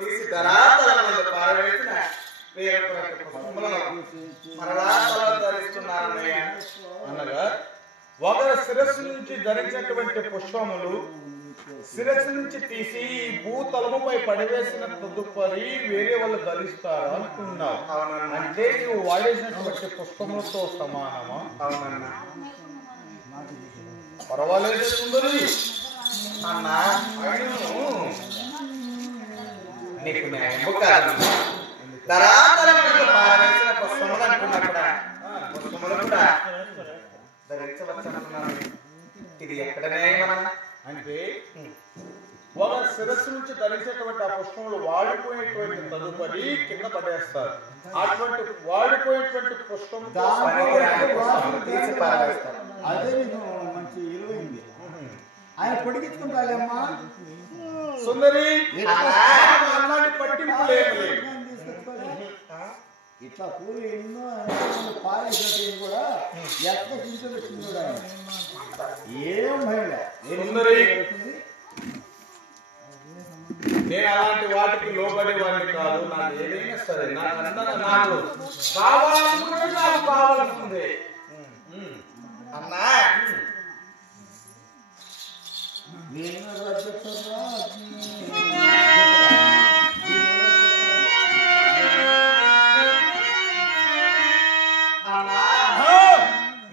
తీసి ధరాతలమందు పారవేసిన వేరొక పుష్పములను మరలా తలలో ధరిస్తున్నారన్నయ్య. అనగా ఒకరి శిరస్సు నుంచి ధరించినటువంటి పుష్పములు శిరస్సు నుంచి తీసి భూతలముపై పడివేసిన తదుపరి వేరే వాళ్ళు ధరిస్తారు అనుకున్నావు. అంటే నువ్వు వాడేసినటువంటి పుష్పములతో సమానమా? అవునన్నా. పర్వాలేదు సుందరి అన్నా, నీకు న్యాయము కాదు. ధరాతలమందు పారవేసిన పుష్పములు అంటున్నప్పుడు పుష్పములు కూడా ధరించవచ్చు అంటున్నాను. ఇది ఎక్కడ న్యాయమన్నా? అంటే ఒక శిరస్సు నుంచి ధరించేటువంటి ఆ పుష్పములు వాడిపోయేటువంటి తదుపరి కింద పడేస్తారు. అటువంటి వాడిపోయేటువంటి పుష్పం తీసి పారవేస్తారు. అదే మంచి ఇరువైంది. ఆయన పొడిగించుకుంటాడమ్మా సుందరి. అలాంటి పట్టింపు లేదు. ఇట్లా పూలు ఎన్నో పారేసినట్టు కూడా ఎక్కడ తీసుకొచ్చింది కూడా ఏం భయం. సుందరి, నేను అలాంటి వాటికి లోబడే వాడిని కాదు. నాకు ఏదైనా సరే నాకు కావాలనుకుంటే నాకు కావాల్సిందే. అన్నా,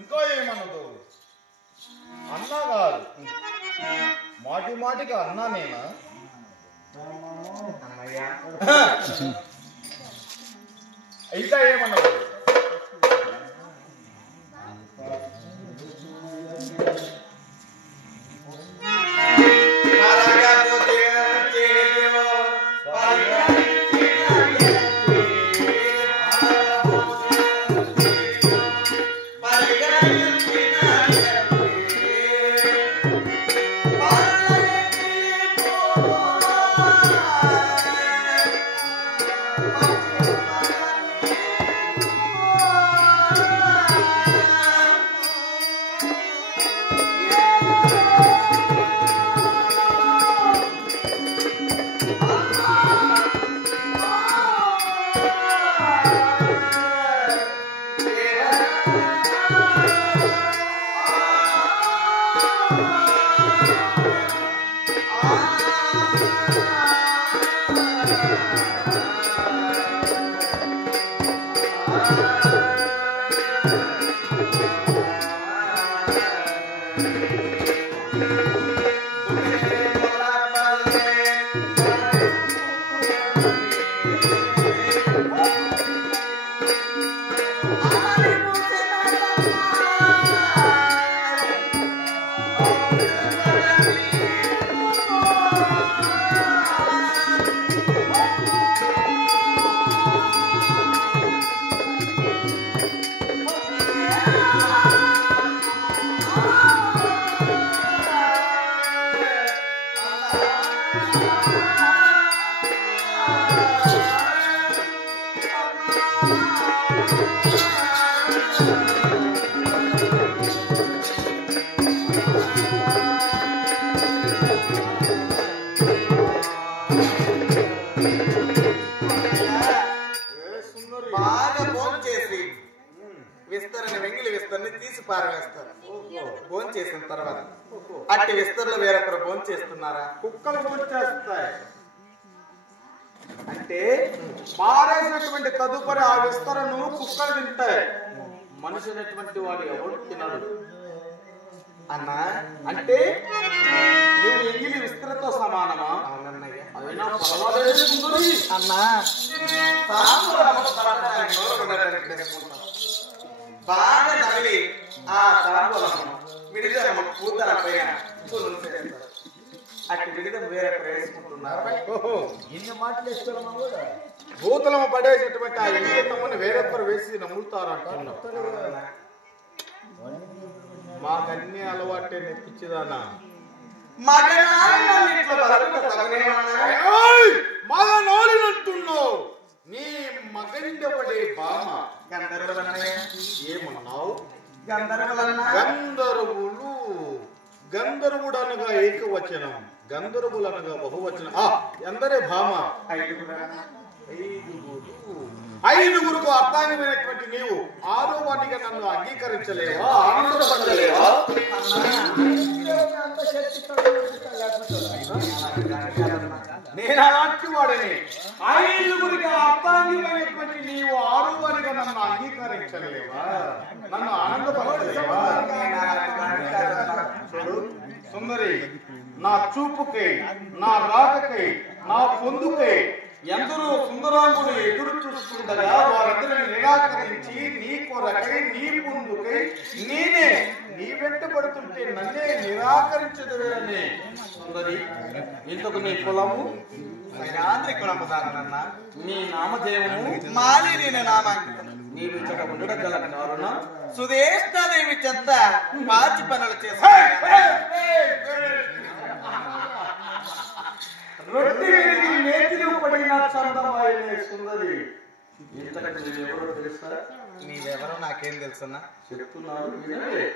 ఇంకో ఏమన్నదు? అన్నా కాదు, మాటి మాటికి అన్నా నేనా? అన్నయ్య ఇంకా ఏమన్నదు? బాగా భోజనం చేసి విస్తరణ వెంగిలి విస్తరణ తీసి పారవేస్తారు. భోజనం చేసిన తర్వాత అట్టి విస్తరణ వేరొకరు భోజనం చేస్తున్నారా? కుక్కలు భోంచేస్తాయి. అంటే పారేసినటువంటి తదుపరి ఆ విస్తరను కుక్కలు తింటాయి. మనిషి అనేటువంటి వాడు ఎవరు తినడు. అన్నా, అంటే నువ్వు ఎంగిలి విస్తరతో సమానమా? అవునన్నయ్య. అయినా పర్వాలేదు సుందరి. అన్నా, బాగా నమిలి ఆ తాంబూలము విడిదము పూతల పైన అట్టి విడిదం వేరే ప్రవేశించుకుంటున్నారు. ఎన్ని మాటలు ఇస్తారమ్మా కూడా భూతలము పడేసేటువంటి ఆ ఎంగితమ్మని వేరొకరు వేసి నమ్ముతారు అంటున్నావు. మాకన్నీ అలవాటే నెప్పించేదానా? మగనాలినంటున్నావు. నీ మగనిండబడే బామ గంధర్వులన్నయ్య. ఏమన్నావు? గంధర్వులన్నా? గంధర్వులు గంధర్వుడు అనగా ఏకవచనం, గంధర్వులు అనగా బహువచనం. ఎందరే భామ? ఐదుగురుకు అర్థాంగమైనటువంటి నీవు ఆరో వాటిగా నన్ను అంగీకరించలేవా, ఆనందపడలేవా? నేను అలాంటి వాడిని. ఐదుగురికి అర్థాంగమైనటువంటి నీవు ఆరో వాటిగా నన్ను అంగీకరించలేవా, నన్ను ఆనందపడలేవా? సుందరి, నా చూపుకై, నా రాకకై, నా పొందుకై ఎందరో సుందరాంగులు ఎదురు చూస్తుండగా వారందరిని నిరాకరించి నీ కొరకై, నీ పొందుకై నేనే నీ వెంట పడుతుంటే నన్నే నిరాకరించదువేనని. సుందరి, ఇంతకు నీ కులము? సైరాద్రి కులము దానన్న. నీ నామధేయము? మాలిని నామాంకితం. నీవు ఇక్కడ ఉండడం గల కారణం? సుదేష్టాదేవి చెత్త పాచి పనులు చేసి రొట్టె విరిగి నేతిలో పడిన చందమాయనే సుందరి. ఇంతకంటే నీవెవరో తెలుసా? నీవెవరో నాకేం తెలుసున్నా? చెప్తున్నాను వినండి.